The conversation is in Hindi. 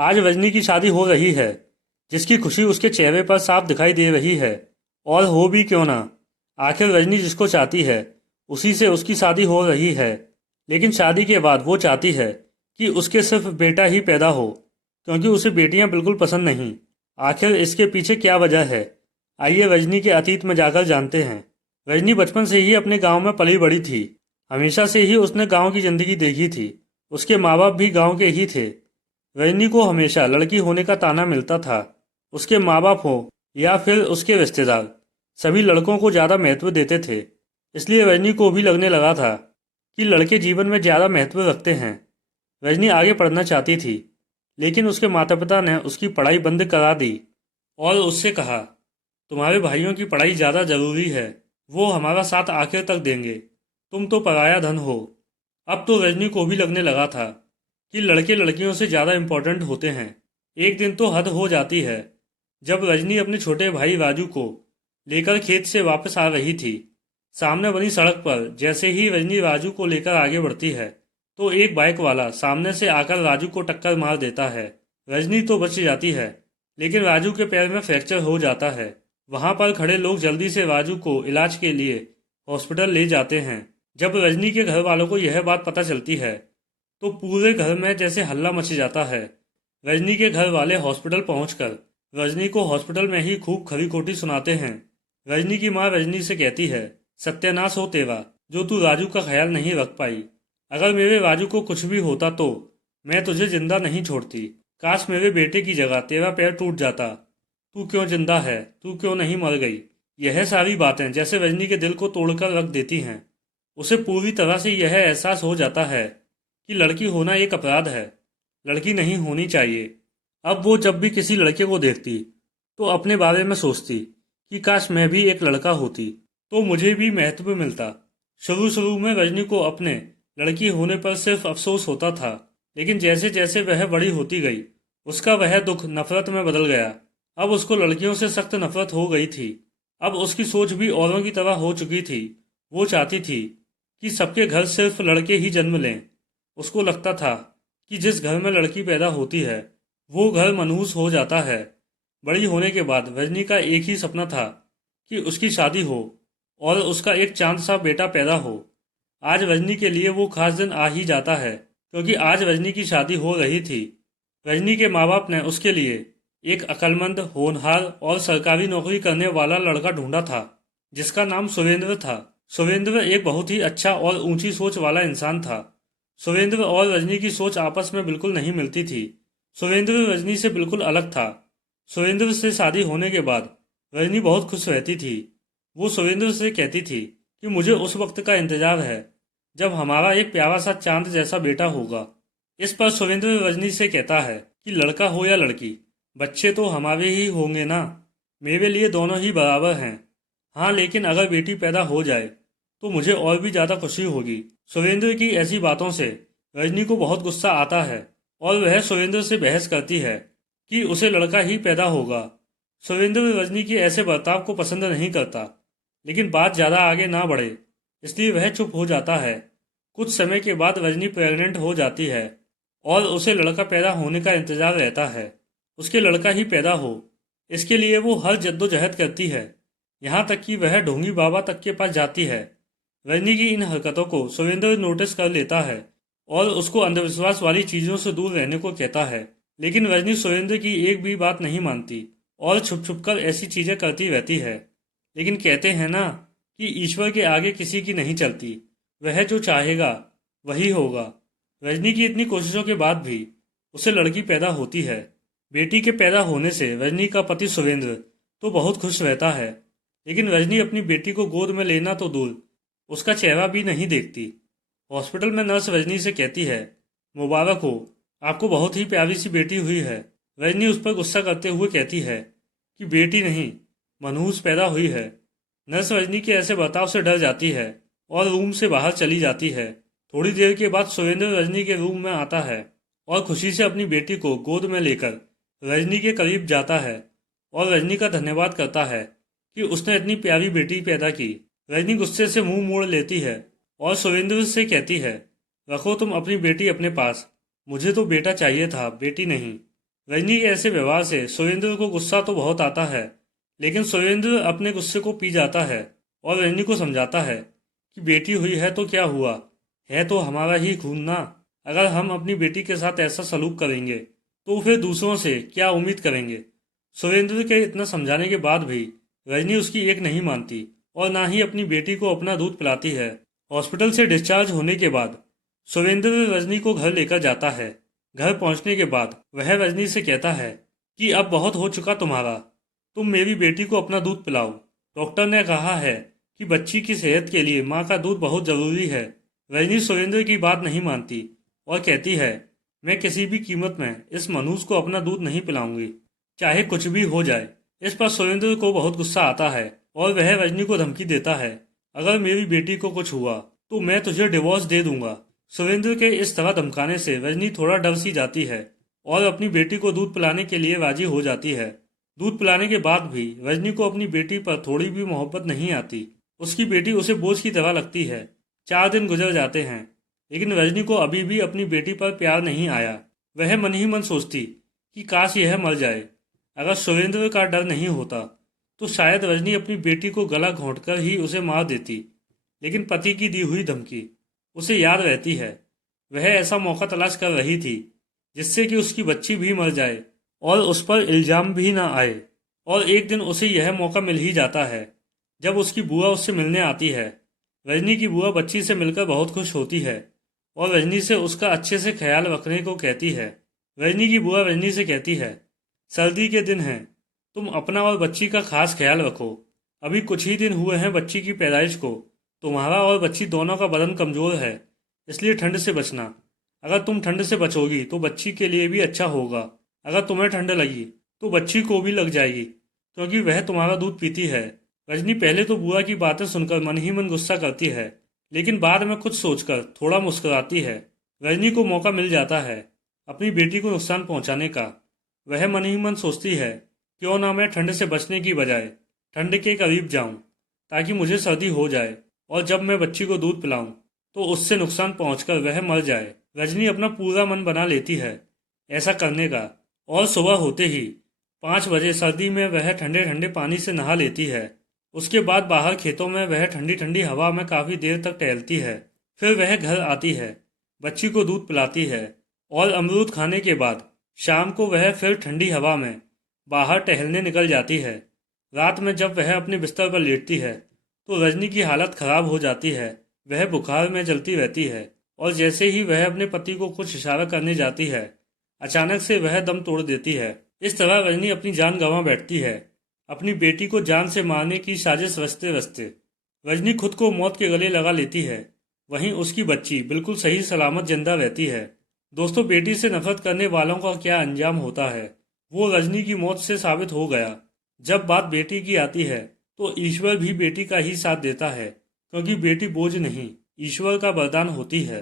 आज रजनी की शादी हो रही है, जिसकी खुशी उसके चेहरे पर साफ दिखाई दे रही है। और हो भी क्यों ना, आखिर रजनी जिसको चाहती है उसी से उसकी शादी हो रही है। लेकिन शादी के बाद वो चाहती है कि उसके सिर्फ बेटा ही पैदा हो, क्योंकि उसे बेटियां बिल्कुल पसंद नहीं। आखिर इसके पीछे क्या वजह है, आइए रजनी के अतीत में जाकर जानते हैं। रजनी बचपन से ही अपने गांव में पली बड़ी थी। हमेशा से ही उसने गांव की जिंदगी देखी थी। उसके माँ बाप भी गांव के ही थे। रजनी को हमेशा लड़की होने का ताना मिलता था। उसके माँ बाप हो या फिर उसके रिश्तेदार, सभी लड़कों को ज़्यादा महत्व देते थे। इसलिए रजनी को भी लगने लगा था कि लड़के जीवन में ज़्यादा महत्व रखते हैं। रजनी आगे पढ़ना चाहती थी, लेकिन उसके माता पिता ने उसकी पढ़ाई बंद करा दी और उससे कहा, तुम्हारे भाइयों की पढ़ाई ज़्यादा ज़रूरी है, वो हमारा साथ आखिर तक देंगे, तुम तो पराया धन हो। अब तो रजनी को भी लगने लगा था कि लड़के लड़कियों से ज़्यादा इम्पोर्टेंट होते हैं। एक दिन तो हद हो जाती है, जब रजनी अपने छोटे भाई राजू को लेकर खेत से वापस आ रही थी। सामने बनी सड़क पर जैसे ही रजनी राजू को लेकर आगे बढ़ती है, तो एक बाइक वाला सामने से आकर राजू को टक्कर मार देता है। रजनी तो बच जाती है, लेकिन राजू के पैर में फ्रैक्चर हो जाता है। वहां पर खड़े लोग जल्दी से राजू को इलाज के लिए हॉस्पिटल ले जाते हैं। जब रजनी के घर वालों को यह बात पता चलती है, तो पूरे घर में जैसे हल्ला मच जाता है। रजनी के घर वाले हॉस्पिटल पहुंचकर रजनी को हॉस्पिटल में ही खूब खरी खोटी सुनाते हैं। रजनी की माँ रजनी से कहती है, सत्यानाश हो तेरा, जो तू राजू का ख्याल नहीं रख पाई। अगर मेरे राजू को कुछ भी होता तो मैं तुझे जिंदा नहीं छोड़ती। काश मेरे बेटे की जगह तेरा पैर टूट जाता। तू क्यों जिंदा है, तू क्यों नहीं मर गई। यह सारी बातें जैसे रजनी के दिल को तोड़कर रख देती हैं। उसे पूरी तरह से यह एहसास हो जाता है कि लड़की होना एक अपराध है, लड़की नहीं होनी चाहिए। अब वो जब भी किसी लड़के को देखती, तो अपने बारे में सोचती कि काश मैं भी एक लड़का होती, तो मुझे भी महत्व मिलता। शुरू शुरू में रजनी को अपने लड़की होने पर सिर्फ अफसोस होता था, लेकिन जैसे जैसे वह बड़ी होती गई, उसका वह दुख नफरत में बदल गया। अब उसको लड़कियों से सख्त नफरत हो गई थी। अब उसकी सोच भी औरों की तरह हो चुकी थी। वो चाहती थी कि सबके घर सिर्फ लड़के ही जन्म लें। उसको लगता था कि जिस घर में लड़की पैदा होती है, वो घर मनहूस हो जाता है। बड़ी होने के बाद रजनी का एक ही सपना था कि उसकी शादी हो और उसका एक चांद सा बेटा पैदा हो। आज रजनी के लिए वो खास दिन आ ही जाता है, क्योंकि आज रजनी की शादी हो रही थी। रजनी के माँ बाप ने उसके लिए एक अक्लमंद, होनहार और सरकारी नौकरी करने वाला लड़का ढूंढा था, जिसका नाम सुरेंद्र था। सुरेंद्र एक बहुत ही अच्छा और ऊंची सोच वाला इंसान था। सुरेंद्र और रजनी की सोच आपस में बिल्कुल नहीं मिलती थी। सुरेंद्र रजनी से बिल्कुल अलग था। सुरेंद्र से शादी होने के बाद रजनी बहुत खुश रहती थी। वो सुरेंद्र से कहती थी कि मुझे उस वक्त का इंतजार है जब हमारा एक प्यारा सा चांद जैसा बेटा होगा। इस पर सुरेंद्र रजनी से कहता है कि लड़का हो या लड़की, बच्चे तो हमारे ही होंगे ना। मेरे लिए दोनों ही बराबर हैं। हाँ, लेकिन अगर बेटी पैदा हो जाए तो मुझे और भी ज़्यादा खुशी होगी। सुरेंद्र की ऐसी बातों से रजनी को बहुत गुस्सा आता है और वह सुरेंद्र से बहस करती है कि उसे लड़का ही पैदा होगा। सुरेंद्र रजनी के ऐसे बर्ताव को पसंद नहीं करता, लेकिन बात ज़्यादा आगे ना बढ़े इसलिए वह चुप हो जाता है। कुछ समय के बाद रजनी प्रेग्नेंट हो जाती है और उसे लड़का पैदा होने का इंतजार रहता है। उसके लड़का ही पैदा हो, इसके लिए वो हर जद्दोजहद करती है, यहाँ तक कि वह ढोंगी बाबा तक के पास जाती है। रजनी की इन हरकतों को सुरेंद्र नोटिस कर लेता है और उसको अंधविश्वास वाली चीज़ों से दूर रहने को कहता है। लेकिन रजनी सुरेंद्र की एक भी बात नहीं मानती और छुप छुप कर ऐसी चीज़ें करती रहती है। लेकिन कहते हैं ना कि ईश्वर के आगे किसी की नहीं चलती, वह जो चाहेगा वही होगा। रजनी की इतनी कोशिशों के बाद भी उसे लड़की पैदा होती है। बेटी के पैदा होने से रजनी का पति सुरेंद्र तो बहुत खुश रहता है, लेकिन रजनी अपनी बेटी को गोद में लेना तो दूर, उसका चेहरा भी नहीं देखती। हॉस्पिटल में नर्स रजनी से कहती है, मुबारक हो, आपको बहुत ही प्यारी सी बेटी हुई है। रजनी उस पर गुस्सा करते हुए कहती है कि बेटी नहीं, मनहूस पैदा हुई है। नर्स रजनी के ऐसे बर्ताव से डर जाती है और रूम से बाहर चली जाती है। थोड़ी देर के बाद सुरेंद्र रजनी के रूम में आता है और खुशी से अपनी बेटी को गोद में लेकर रजनी के करीब जाता है और रजनी का धन्यवाद करता है कि उसने इतनी प्यारी बेटी पैदा की। रजनी गुस्से से मुंह मोड़ लेती है और सुरेंद्र से कहती है, रखो तुम अपनी बेटी अपने पास, मुझे तो बेटा चाहिए था, बेटी नहीं। रजनी के ऐसे व्यवहार से सुरेंद्र को गुस्सा तो बहुत आता है, लेकिन सुरेंद्र अपने गुस्से को पी जाता है और रजनी को समझाता है कि बेटी हुई है तो क्या हुआ, है तो हमारा ही खून ना। अगर हम अपनी बेटी के साथ ऐसा सलूक करेंगे तो फिर दूसरों से क्या उम्मीद करेंगे। सुरेंद्र के इतना समझाने के बाद भी रजनी उसकी एक नहीं मानती और ना ही अपनी बेटी को अपना दूध पिलाती है। हॉस्पिटल से डिस्चार्ज होने के बाद सुरेंद्र रजनी को घर लेकर जाता है। घर पहुंचने के बाद वह रजनी से कहता है कि अब बहुत हो चुका तुम्हारा, तुम मेरी बेटी को अपना दूध पिलाओ। डॉक्टर ने कहा है कि बच्ची की सेहत के लिए माँ का दूध बहुत जरूरी है। रजनी सुरेंद्र की बात नहीं मानती और कहती है, मैं किसी भी कीमत में इस मनुष्य को अपना दूध नहीं पिलाऊंगी, चाहे कुछ भी हो जाए। इस पर सुरेंद्र को बहुत गुस्सा आता है और वह रजनी को धमकी देता है, अगर मेरी बेटी को कुछ हुआ तो मैं तुझे डिवोर्स दे दूंगा। सुरेंद्र के इस तरह धमकाने से रजनी थोड़ा डर सी जाती है और अपनी बेटी को दूध पिलाने के लिए राजी हो जाती है। दूध पिलाने के बाद भी रजनी को अपनी बेटी पर थोड़ी भी मोहब्बत नहीं आती। उसकी बेटी उसे बोझ की तरह लगती है। 4 दिन गुजर जाते हैं, लेकिन रजनी को अभी भी अपनी बेटी पर प्यार नहीं आया। वह मन ही मन सोचती कि काश यह मर जाए। अगर सुरेंद्र का डर नहीं होता तो शायद रजनी अपनी बेटी को गला घोंटकर ही उसे मार देती, लेकिन पति की दी हुई धमकी उसे याद रहती है। वह ऐसा मौका तलाश कर रही थी जिससे कि उसकी बच्ची भी मर जाए और उस पर इल्जाम भी ना आए। और एक दिन उसे यह मौका मिल ही जाता है जब उसकी बुआ उससे मिलने आती है। रजनी की बुआ बच्ची से मिलकर बहुत खुश होती है और रजनी से उसका अच्छे से ख्याल रखने को कहती है। रजनी की बुआ रजनी से कहती है, सर्दी के दिन हैं, तुम अपना और बच्ची का खास ख्याल रखो। अभी कुछ ही दिन हुए हैं बच्ची की पैदाइश को। तुम्हारा और बच्ची दोनों का बदन कमजोर है, इसलिए ठंड से बचना। अगर तुम ठंड से बचोगी तो बच्ची के लिए भी अच्छा होगा। अगर तुम्हें ठंड लगी तो बच्ची को भी लग जाएगी, क्योंकि वह तुम्हारा दूध पीती है। रजनी पहले तो बुआ की बातें सुनकर मन ही मन गुस्सा करती है, लेकिन बाद में कुछ सोचकर थोड़ा मुस्कुराती है। रजनी को मौका मिल जाता है अपनी बेटी को नुकसान पहुंचाने का। वह मन ही मन सोचती है, क्यों ना मैं ठंड से बचने की बजाय ठंड के करीब जाऊं, ताकि मुझे सर्दी हो जाए और जब मैं बच्ची को दूध पिलाऊं तो उससे नुकसान पहुंचकर वह मर जाए। रजनी अपना पूरा मन बना लेती है ऐसा करने का और सुबह होते ही 5 बजे सर्दी में वह ठंडे ठंडे पानी से नहा लेती है। उसके बाद बाहर खेतों में वह ठंडी ठंडी हवा में काफ़ी देर तक टहलती है। फिर वह घर आती है, बच्ची को दूध पिलाती है और अमरूद खाने के बाद शाम को वह फिर ठंडी हवा में बाहर टहलने निकल जाती है। रात में जब वह अपने बिस्तर पर लेटती है तो रजनी की हालत खराब हो जाती है। वह बुखार में जलती रहती है और जैसे ही वह अपने पति को कुछ इशारा करने जाती है, अचानक से वह दम तोड़ देती है। इस तरह रजनी अपनी जान गंवा बैठती है, अपनी बेटी को जान से मारने की साजिश रचते रचते। रजनी खुद को मौत के गले लगा लेती है, वहीं उसकी बच्ची बिल्कुल सही सलामत जिंदा रहती है। दोस्तों, बेटी से नफरत करने वालों का क्या अंजाम होता है, वो रजनी की मौत से साबित हो गया। जब बात बेटी की आती है तो ईश्वर भी बेटी का ही साथ देता है, क्योंकि बेटी बोझ नहीं, ईश्वर का वरदान होती है।